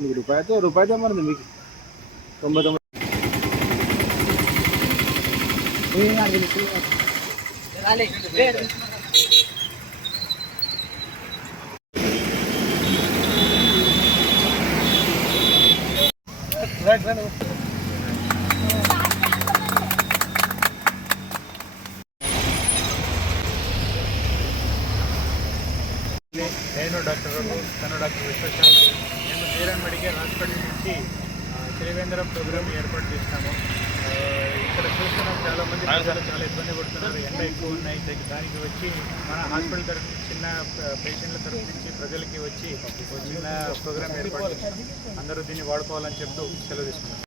మీకు రూపాయితో మనది మీకు 99 నేను డాక్టర్ రఘు, తను డాక్టర్ విశ్వశాంతి. మేము శ్రీరామ్ మెడికల్ హాస్పిటల్ నుంచి చలివేంద్రం ప్రోగ్రామ్ ఏర్పాటు చేస్తాము. ఇక్కడ చూస్తున్నాం చాలామంది ప్రజలు చాలా ఇబ్బంది పడుతున్నారు, ఎండ ఎక్కువ ఉన్నాయి. దానికి వచ్చి మన హాస్పిటల్ తరఫు నుంచి చిన్న పేషెంట్ల తరఫు నుంచి ప్రజలకి వచ్చి చిన్న ప్రోగ్రామ్ ఏర్పాటు చేస్తాం. అందరూ దీన్ని వాడుకోవాలని చెప్తూ సెలవు తీసుకున్నాం.